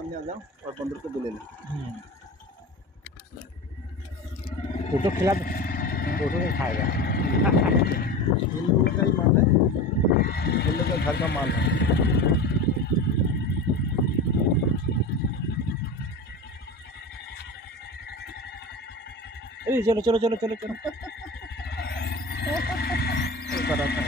सामने आ जाओ और बंदर को भी ले लो। फोटो खिला दो, फोटो नहीं खाएगा। इन लोगों का ही माल है, इन लोगों का घर का माल है। अरे चलो चलो चलो चलो चलो। बड़ा था।